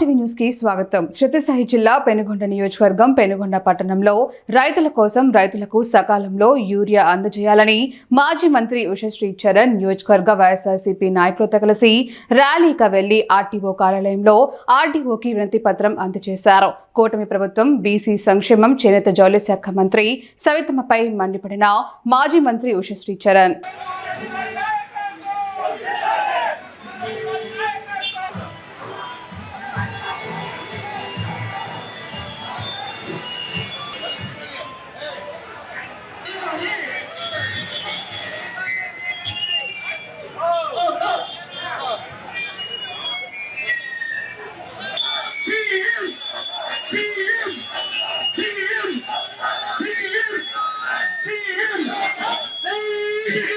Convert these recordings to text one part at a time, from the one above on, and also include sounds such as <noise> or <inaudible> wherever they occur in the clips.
TV న్యూస్కి స్వాగతం. సత్యసాయి జిల్లా పెనుగొండ నియోజకవర్గం పెనుగొండ పట్టణంలో రైతుల కోసం రైతులకు సకాలంలో యూరియా అందజేయాలని మాజీ మంత్రి ఉషశ్రీ చరణ్ నియోజకవర్గ వైఎస్ఆర్సీపీ నాయకులతో కలిసి ర్యాలీగా వెళ్ళి ఆర్టీఓ కార్యాలయంలో ఆర్టీఓకి వినతి పత్రం అందజేశారు. కూటమి ప్రభుత్వం బీసీ సంక్షేమం చేనేత జౌళి శాఖ మంత్రి సవితమ్మపై మండిపడిన మాజీ మంత్రి ఉషశ్రీ చరణ్. Yeah. <laughs>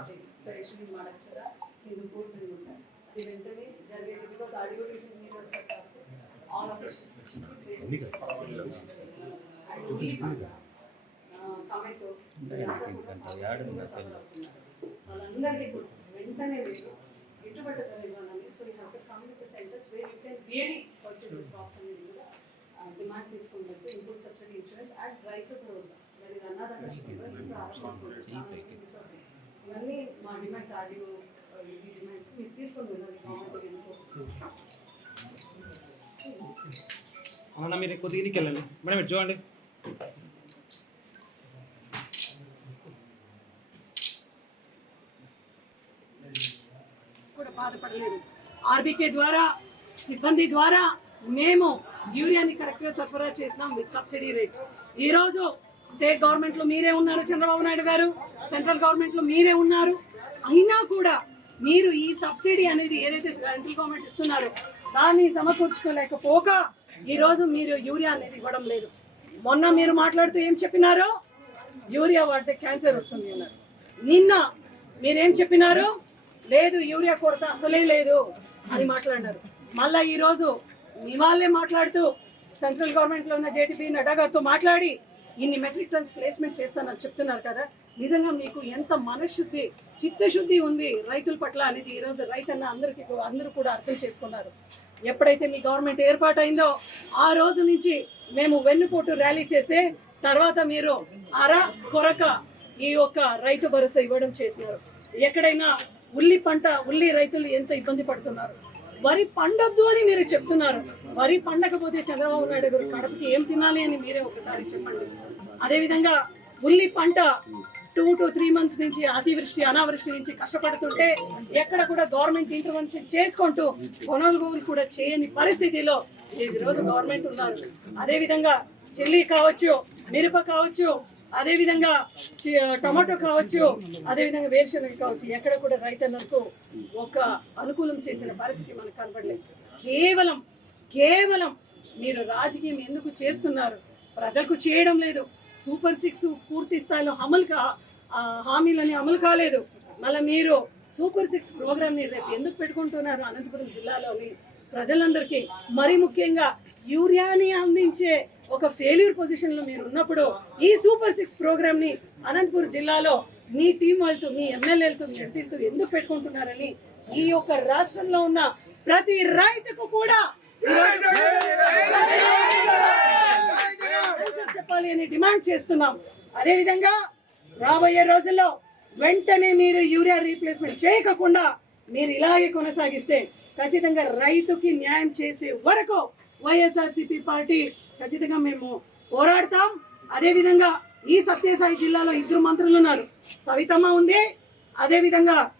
చేసినా very shortage especially Madakasira Hindupur పెరుగుంట అది వెంటనే జరిగేది బికాస్ ఆడియో విజన్ మీద వస్తారు కాబట్టి ఆల్ టమాటో వాళ్ళందరికీ వెంటనే మీరు గిట్టుబాటు ధర ఇవ్వాలని so you have to come with centres where you can really purchase the crops అనేది కూడా డిమాండ్ తీసుకుని వెళ్తే input subsidy insurance and Rythu Bharosa మరి ఇది అన్నదాన ఇవన్నీ మా డిమాండ్స్ ఆడియో ఈ డిమాండ్స్ మీరు తీసుకొని వెళ్ళాలి గవర్నమెంట్ అన్న మీరు కొద్దిగా ఇదికి వెళ్ళండి. మేడం ఇటు చూడండి. కూడా బాధపడలేదు. ఆర్బీకే ద్వారా సిబ్బంది ద్వారా మేము యూరియాని కరెక్ట్గా సరఫరా చేసినాం విత్ సబ్సిడీ రేట్స్. ఈరోజు స్టేట్ గవర్నమెంట్లో మీరే ఉన్నారు చంద్రబాబు నాయుడు గారు సెంట్రల్ గవర్నమెంట్లో మీరే ఉన్నారు. అయినా కూడా మీరు ఈ సబ్సిడీ అనేది ఏదైతే సెంట్రల్ గవర్నమెంట్ ఇస్తున్నారో దాన్ని సమకూర్చుకోలేకపోక ఈరోజు మీరు యూరియా అనేది ఇవ్వడం లేదు. మొన్న మీరు మాట్లాడుతూ ఏం చెప్పినారో? యూరియా వాడితే క్యాన్సర్ వస్తుంది అన్నారు. నిన్న మీరేం చెప్పినారు? లేదు యూరియా కొరత అసలే లేదు అని మాట్లాడినారు. మళ్ళా ఈరోజు మీ వాళ్ళే మాట్లాడుతూ సెంట్రల్ గవర్నమెంట్లో ఉన్న జేటీపీ నడ్డా గారితో మాట్లాడి ఇన్ని మెట్రిక్ టన్స్ ప్లేస్మెంట్ చేస్తానని చెప్తున్నారు కదా. నిజంగా మీకు ఎంత మనశుద్ధి చిత్తశుద్ధి ఉంది రైతుల పట్ల అనేది ఈరోజు రైతన్న అందరికీ అందరూ కూడా అర్థం చేసుకున్నారు. ఎప్పుడైతే మీ గవర్నమెంట్ ఏర్పాటైందో ఆ రోజు నుంచి మేము వెన్నుపోటు ర్యాలీ చేస్తే తర్వాత మీరు అర కొరక ఈ యొక్క రైతు భరోసా ఇవ్వడం చేసినారు. ఎక్కడైనా ఉల్లి పంట ఉల్లి రైతులు ఎంత ఇబ్బంది పడుతున్నారు? వరి పండొద్దు అని మీరు చెప్తున్నారు. వరి పండకపోతే చంద్రబాబు నాయుడు గారు కడపకి ఏం తినాలి అని మీరే ఒకసారి చెప్పండి. అదేవిధంగా ఉల్లి పంట టూ టు త్రీ మంత్స్ నుంచి అతివృష్టి అనావృష్టి నుంచి కష్టపడుతుంటే ఎక్కడ కూడా గవర్నమెంట్ ఇంటర్వెన్షన్ చేసుకుంటూ కొనుగోలు కూడా చేయని పరిస్థితిలో ఈ రోజు గవర్నమెంట్ ఉన్నారు. అదేవిధంగా చిల్లీ కావచ్చు మిరప కావచ్చు అదేవిధంగా చి- టమాటో కావచ్చు అదేవిధంగా వేరుశనగ కావచ్చు ఎక్కడ కూడా రైతన్నలకు ఒక అనుకూలం చేసిన పరిస్థితి మనకు కనపడలేదు. కేవలం కేవలం మీరు రాజకీయం ఎందుకు చేస్తున్నారు? ప్రజలకు చేయడం లేదు. సూపర్ సిక్స్ పూర్తి స్థాయిలో అమలు కా హామీలని అమలు కాలేదు. మళ్ళీ మీరు సూపర్ సిక్స్ ప్రోగ్రామ్ని రేపు ఎందుకు పెట్టుకుంటున్నారు? అనంతపురం జిల్లాలోని ప్రజలందరికీ మరి ముఖ్యంగా యూరియాని అందించే ఒక ఫెయిల్యూర్ పొజిషన్లో మీరు ఉన్నప్పుడు ఈ సూపర్ సిక్స్ ప్రోగ్రామ్ని అనంతపూర్ జిల్లాలో మీ టీం వాళ్ళతో మీ ఎమ్మెల్యేలతో మీ ఎంపీలతో ఎందుకు పెట్టుకుంటున్నారని ఈ యొక్క రాష్ట్రంలో ఉన్న ప్రతి రైతుకు కూడా చెప్పాలి అని డిమాండ్ చేస్తున్నాం. అదేవిధంగా రాబోయే రోజుల్లో వెంటనే మీరు యూరియా రీప్లేస్మెంట్ చేయకుండా మీరు ఇలాగే కొనసాగిస్తే ఖచ్చితంగా రైతుకి న్యాయం చేసే వరకు వైఎస్ఆర్సీపీ పార్టీ ఖచ్చితంగా మేము పోరాడతాం. అదేవిధంగా ఈ సత్యసాయి జిల్లాలో ఇద్దరు మంత్రులు ఉన్నారు. సవితమ్మ ఉంది. అదేవిధంగా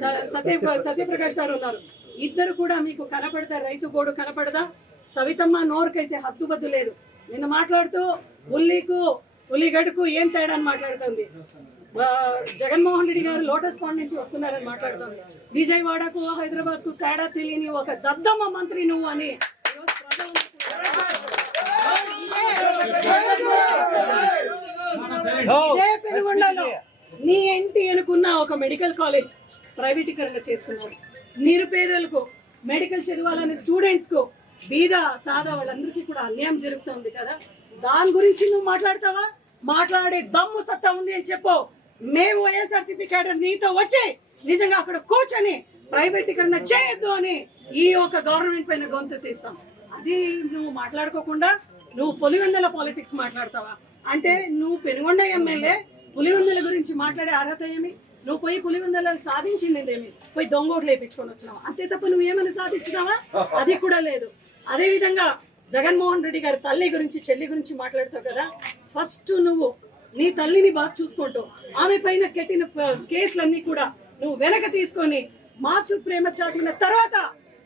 స- సత్య సత్యప్రకాష్ గారు ఉన్నారు. ఇద్దరు కూడా మీకు కనపడతా రైతు గోడు కనపడదా? సవితమ్మ నోరుకైతే హద్దుబద్దు లేదు. నిన్న మాట్లాడుతూ ఉల్లికు ఉల్లిగడ్డకు ఏం తేడా అని మాట్లాడుతుంది? జగన్మోహన్ రెడ్డి గారు లోటస్ పాండ్ నుంచి వస్తున్నారని మాట్లాడుతుంది విజయవాడకు హైదరాబాద్కు తేడా తెలియని ఒక దద్దమ్మ మంత్రి నువ్వు అని ఇదే పెనుగొండలో నీ ఇంటి అనుకున్న ఒక మెడికల్ కాలేజ్ ప్రైవేటీకరణ చేస్తున్నారు. నిరుపేదలకు మెడికల్ చదవాలనే స్టూడెంట్స్కు బీద సాదా వాళ్ళందరికీ కూడా అన్యాయం జరుగుతుంది కదా. దాని గురించి నువ్వు మాట్లాడతావా? మాట్లాడే దమ్ము సత్తా ఉంది అని చెప్పు. మేము వైఎస్ఆర్సీపీ క్యాడర్ నీతో వచ్చి నిజంగా అక్కడ కూర్చొని ప్రైవేటీకరణ చేయొద్దు అని ఈ యొక్క గవర్నమెంట్ పైన గొంతు తీస్తాం. అది నువ్వు మాట్లాడుకోకుండా నువ్వు పులివెందల పాలిటిక్స్ మాట్లాడతావా? అంటే నువ్వు పెనుగొండ ఎమ్మెల్యే పులివెందల గురించి మాట్లాడే అర్హత ఏమి? నువ్వు పోయి పులివెందులను సాధించిందేమి పోయి దొంగోట్లు వేయించుకొని వచ్చినావా? అంతే తప్ప నువ్వు ఏమైనా సాధించినావా? అది కూడా లేదు. అదే విధంగా జగన్మోహన్ రెడ్డి గారి తల్లి గురించి చెల్లి గురించి మాట్లాడతావు కదా? ఫస్ట్ నువ్వు నీ తల్లిని బాగా చూసుకుంటూ ఆమె పైన కెట్టిన కేసులన్నీ కూడా నువ్వు వెనక తీసుకొని మాతృ ప్రేమ చాటిన తర్వాత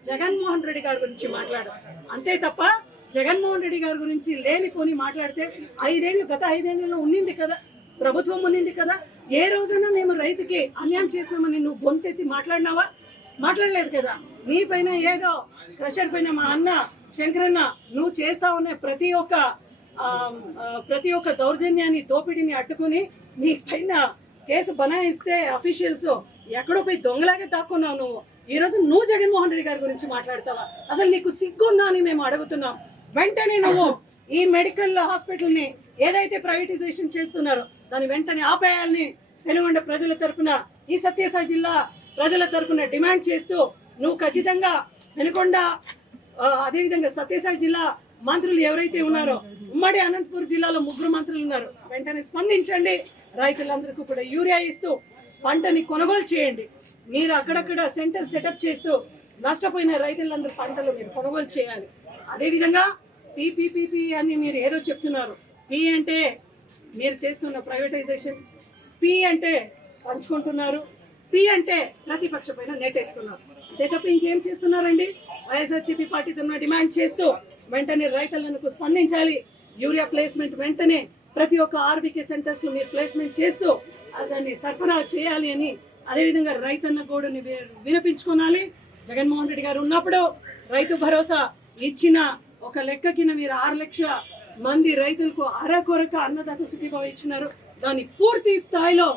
జగన్మోహన్ రెడ్డి గారి గురించి మాట్లాడు. అంతే తప్ప జగన్మోహన్ రెడ్డి గారి గురించి లేనిపోని మాట్లాడితే ఐదేళ్ళు గత ఐదేళ్ళలో ఉన్నింది కదా ప్రభుత్వం ఉన్నింది కదా ఏ రోజైనా మేము రైతుకి అన్యాయం చేసినామని నువ్వు గొంతెత్తి మాట్లాడినావా? మాట్లాడలేదు కదా. నీ పైన ఏదో క్రషర్ పైన మా అన్న శంకరన్న నువ్వు చేస్తా ఉన్న ప్రతి ఒక్క ప్రతి ఒక్క దౌర్జన్యాన్ని దోపిడీని అడ్డుకుని నీ పైన కేసు బనాయిస్తే అఫీషియల్స్ ఎక్కడో పోయి దొంగలాగే దాక్కున్నావు నువ్వు. ఈ రోజు నువ్వు జగన్మోహన్ రెడ్డి గారి గురించి మాట్లాడతావా? అసలు నీకు సిగ్గుందా అని మేము అడుగుతున్నాం. వెంటనే నువ్వు ఈ మెడికల్ హాస్పిటల్ని ఏదైతే ప్రైవేటైజేషన్ చేస్తున్నారో దాన్ని వెంటనే ఆపేయాలని వెనుగొండ ప్రజల తరపున ఈ సత్యసాయి జిల్లా ప్రజల తరపున డిమాండ్ చేస్తూ నువ్వు ఖచ్చితంగా వెనుకొండ అదేవిధంగా సత్యసాయి జిల్లా మంత్రులు ఎవరైతే ఉన్నారో ఉమ్మడి అనంతపురం జిల్లాలో ముగ్గురు మంత్రులు ఉన్నారు. వెంటనే స్పందించండి. రైతులందరికీ కూడా యూరియా ఇస్తూ పంటని కొనుగోలు చేయండి. మీరు అక్కడక్కడ సెంటర్ సెటప్ చేస్తూ నష్టపోయిన రైతులందరూ పంటలు మీరు కొనుగోలు చేయాలి. అదేవిధంగా పీపీపీపీ అని మీరు ఏదో చెప్తున్నారు. పి అంటే మీరు చేస్తున్న ప్రైవేటైజేషన్ పి అంటే పంచుకుంటున్నారు. పి అంటే ప్రతిపక్ష పైన నెట్టేస్తున్నారు. అంతే తప్ప ఇంకేం చేస్తున్నారండి? వైఎస్ఆర్సీపీ పార్టీ తమ డిమాండ్ చేస్తూ వెంటనే రైతులకు స్పందించాలి. యూరియా ప్లేస్మెంట్ వెంటనే ప్రతి ఒక్క ఆర్బీకే సెంటర్స్ మీరు ప్లేస్మెంట్ చేస్తూ దాన్ని సరఫరా చేయాలి అని అదేవిధంగా రైతన్న గోడుని వినిపించుకోనాలి. జగన్మోహన్ రెడ్డి గారు ఉన్నప్పుడు రైతు భరోసా ఇచ్చిన ఒక లెక్క కింద మీరు ఆరు లక్షల మంది రైతులకు అరకొరక అన్నదాత సుఖీభావ ఇచ్చినారు. దాన్ని పూర్తి స్థాయిలో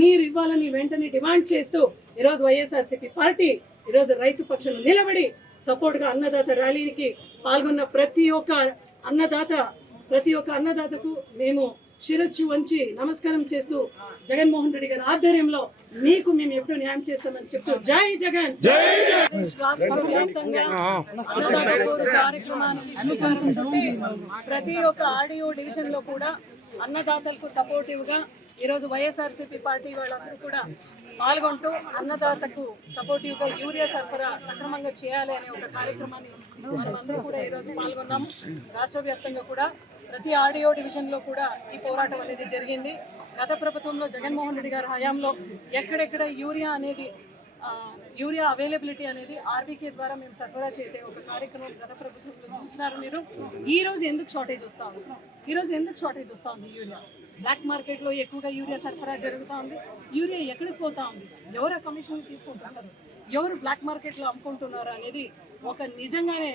మీరు ఇవ్వాలని వెంటనే డిమాండ్ చేస్తూ ఈరోజు వైఎస్ఆర్సీపీ పార్టీ ఈరోజు రైతు పక్షంలో నిలబడి సపోర్ట్గా అన్నదాత ర్యాలీకి పాల్గొన్న ప్రతి ఒక్క అన్నదాత ప్రతి ఒక్క అన్నదాతకు మేము శిరస్సు వంచి నమస్కారం చేస్తూ జగన్మోహన్ రెడ్డి గారి ఆధ్వర్యంలో మీకు మేము ఎప్పుడు న్యాయం చేస్తామని చెప్తూ జై జగన్! కార్యక్రమానికి ప్రతి ఒక్క ఆడియో డివిజన్లో కూడా అన్నదాతలకు సపోర్టివ్గా ఈరోజు వైఎస్ఆర్సీపీ పార్టీ వాళ్ళందరూ కూడా పాల్గొంటూ అన్నదాతకు సపోర్టివ్గా యూరియా సరఫరా సక్రమంగా చేయాలి అనే ఒక కార్యక్రమాన్ని అందరూ కూడా ఈరోజు పాల్గొన్నాము. రాష్ట్ర వ్యాప్తంగా కూడా ప్రతి ఆడియో డివిజన్లో కూడా ఈ పోరాటం అనేది జరిగింది. గత ప్రభుత్వంలో జగన్మోహన్ రెడ్డి గారి హయాంలో ఎక్కడెక్కడ యూరియా అనేది యూరియా అవైలబిలిటీ అనేది ఆర్బీకే ద్వారా మేము సరఫరా చేసే ఒక కార్యక్రమం గత ప్రభుత్వంలో చూసినారు మీరు. ఈ రోజు ఎందుకు షార్టేజ్ వస్తూ ఉంది? ఈ రోజు ఎందుకు షార్టేజ్ వస్తూ ఉంది యూరియా? బ్లాక్ మార్కెట్లో ఎక్కువగా యూరియా సరఫరా జరుగుతూ ఉంది. యూరియా ఎక్కడికి పోతా ఉంది? ఎవరు కమిషన్ తీసుకుంటున్నారు? ఎవరు బ్లాక్ మార్కెట్లో అమ్ముకుంటున్నారు అనేది ఒక నిజంగానే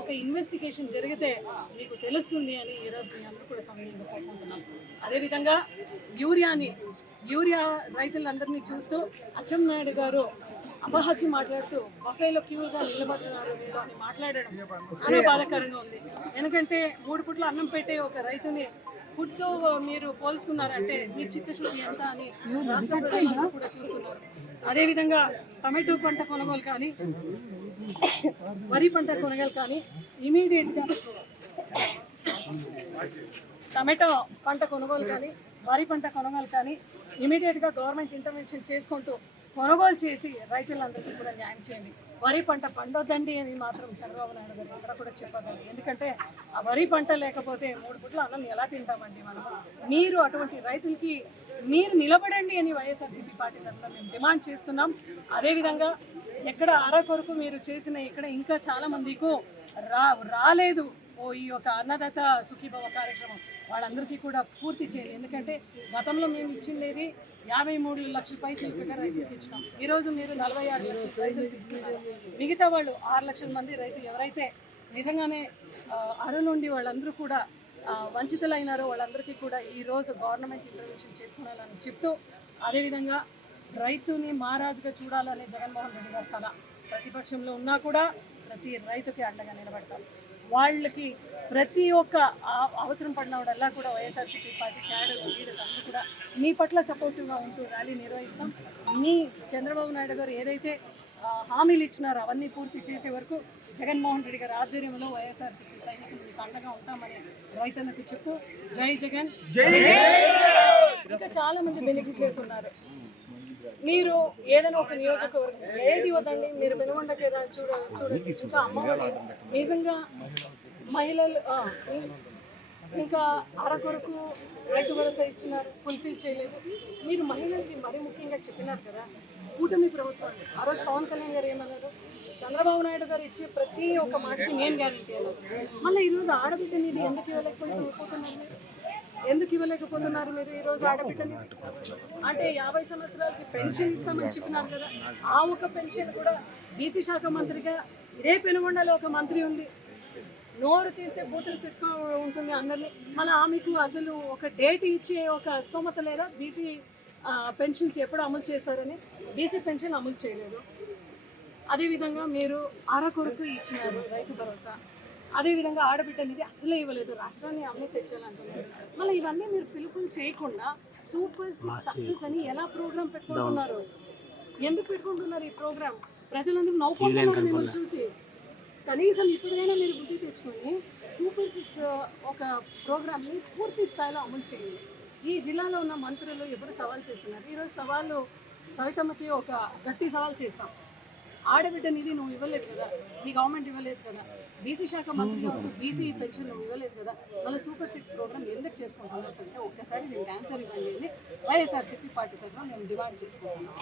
ఒక ఇన్వెస్టిగేషన్ జరిగితే మీకు తెలుస్తుంది అని ఈరోజు మీ అందరూ కూడా సమయంలో కోరుకుంటున్నాం. అదేవిధంగా యూరియాని యూరియా రైతులందరినీ చూస్తూ అచ్చెన్నాయుడు గారు అపహాస్యం మాట్లాడుతూ బఫేలో క్యూగా నిలబడుతున్నారు వీళ్ళు అని మాట్లాడడం చాలా బాధాకరంగా ఉంది. ఎందుకంటే మూడు పుట్ల అన్నం పెట్టే ఒక రైతుని ఫుడ్తో మీరు పోల్చుకున్నారంటే మీ చిత్తశుద్ధి ఎంత అని రాష్ట్ర కూడా చూస్తున్నారు. అదేవిధంగా టమాటో పంట కొనుగోలు కానీ వరి పంట కొనుగోలు కానీ ఇమీడియట్గా టమాటో పంట కొనుగోలు కానీ వరి పంట కొనుగోలు కానీ ఇమీడియట్గా గవర్నమెంట్ ఇంటర్వెన్షన్ చేసుకుంటూ కొనుగోలు చేసి రైతులందరికీ కూడా న్యాయం చేయండి. వరి పంట పండొద్దండి అని మాత్రం చంద్రబాబు నాయుడు గారు అందరూ కూడా చెప్పొద్దండి. ఎందుకంటే ఆ వరి పంట లేకపోతే మూడు పుట్ల అన్నం ఎలా తింటామండి మనం మీరు అటువంటి రైతులకి మీరు నిలబడండి అని వైఎస్ఆర్సీపీ పార్టీ తరఫున మేము డిమాండ్ చేస్తున్నాం. అదేవిధంగా ఎక్కడ అర కొరకు మీరు చేసిన ఇక్కడ ఇంకా చాలామందికు రా రాలేదు. ఓ ఈ యొక్క అన్నదాత సుఖీభవ కార్యక్రమం. వాళ్ళందరికీ కూడా పూర్తి చేయండి ఎందుకంటే గతంలో మేము ఇచ్చిండేది యాభై మూడు లక్షల పైసలుగా రైతులకు ఇచ్చినాం. ఈరోజు మీరు నలభై ఆరు లక్షల రైతులకు ఇస్తున్నారు మిగతా వాళ్ళు ఆరు లక్షల మంది రైతు ఎవరైతే నిజంగానే అరులుండి వాళ్ళందరూ కూడా వంచితులైనారో వాళ్ళందరికీ కూడా ఈ రోజు గవర్నమెంట్ ఇంటర్వెన్షన్ చేసుకోవాలని చెప్తూ అదేవిధంగా రైతుని మహారాజుగా చూడాలనే జగన్మోహన్ రెడ్డి గారి కళ ప్రతిపక్షంలో ఉన్నా కూడా ప్రతి రైతుకి అండగా నిలబడతారు. వాళ్ళకి ప్రతి ఒక్క అవసరం పడినప్పుడల్లా కూడా వైఎస్ఆర్సీపీ పార్టీ క్యాడర్ లీడర్స్ అందరూ కూడా మీ పట్ల సపోర్టివ్గా ఉంటూ ర్యాలీ నిర్వహిస్తాం. మీ చంద్రబాబు నాయుడు గారు ఏదైతే హామీలు ఇచ్చినారో అవన్నీ పూర్తి చేసే వరకు జగన్మోహన్ రెడ్డి గారి ఆధ్వర్యంలో వైఎస్ఆర్సీపీ సైనికులు మీకు అండగా ఉంటామని రైతులకు చెప్తూ జై జగన్. ఇంకా చాలా మంది బెనిఫిషియర్స్ ఉన్నారు. మీరు ఏదైనా ఒక నియోజకవర్గం ఏది వద్దండి? మీరు వెనుగొండకి చూడ చూడండి. ఇంకా అమ్మఒడి నిజంగా మహిళలు ఇంకా అరకొరకు రైతు భరోసా ఇచ్చినారు ఫుల్ఫిల్ చేయలేదు. మీరు మహిళలకి మరీ ముఖ్యంగా చెప్పినారు కదా కూటమి ప్రభుత్వం ఆ రోజు పవన్ కళ్యాణ్ గారు ఏమన్నారు? చంద్రబాబు నాయుడు గారు ఇచ్చే ప్రతి ఒక్క మాటకి నేను గ్యారంటీ అన్నారు మళ్ళీ ఈరోజు ఆడబిడ్డ నీది ఎందుకు ఇవ్వలేకపోతే ఎందుకు ఇవ్వలేకపోతున్నారు మీరు ఈ రోజు ఆడబిడ్డని? అంటే యాభై సంవత్సరాలకి పెన్షన్ ఇస్తామని చెప్పినారు కదా. ఆ ఒక పెన్షన్ కూడా బీసీ శాఖ మంత్రిగా ఇదే పెనుగొండలో ఒక మంత్రి ఉంది. నోరు తీస్తే బూతులు తిట్టుకో ఉంటుంది అందరినీ. మళ్ళీ ఆమెకు అసలు ఒక డేట్ ఇచ్చే ఒక స్తోమత లేదా? బీసీ పెన్షన్స్ ఎప్పుడు అమలు చేస్తారని? బీసీ పెన్షన్ అమలు చేయలేదు. అదేవిధంగా మీరు అరకొరకు ఇచ్చినారు రైతు భరోసా. అదేవిధంగా ఆడబిడ్డ అనేది అసలే ఇవ్వలేదు. రాష్ట్రాన్ని అమ్మి తెచ్చాలంటున్నారు మళ్ళీ ఇవన్నీ మీరు ఫిల్ఫిల్ చేయకుండా సూపర్ సిక్స్ సక్సెస్ అని ఎలా ప్రోగ్రామ్ పెట్టుకుంటున్నారు? ఎందుకు పెట్టుకుంటున్నారు ఈ ప్రోగ్రామ్ ప్రజలందరూ నవ్వుకుంటున్నారు మిమ్మల్ని చూసి. కనీసం ఇప్పుడైనా మీరు బుద్ధి తెచ్చుకొని సూపర్ సిక్స్ ఒక ప్రోగ్రామ్ని పూర్తి స్థాయిలో అమలు చేయండి. ఈ జిల్లాలో ఉన్న మంత్రులు ఎప్పుడు సవాల్ చేస్తున్నారు? ఈరోజు సవాళ్ళు సవితమ్మకి ఒక గట్టి సవాల్ చేస్తాం. ఆడబిడ్డ నిధి నువ్వు ఇవ్వలేదు కదా. మీ గవర్నమెంట్ ఇవ్వలేదు కదా. బీసీ శాఖ మంత్రిగా ఉంటూ బీసీ పెన్షన్ ఇవ్వలేదు కదా. మళ్ళీ సూపర్ సిక్స్ ప్రోగ్రామ్ ఎందుకు చేసుకుంటున్నావు అంటే ఒక్కసారి నేను ఆన్సర్ ఇవ్వండి వైఎస్ఆర్సీపీ పార్టీ తరఫున మేము డిమాండ్ చేసుకుంటున్నాం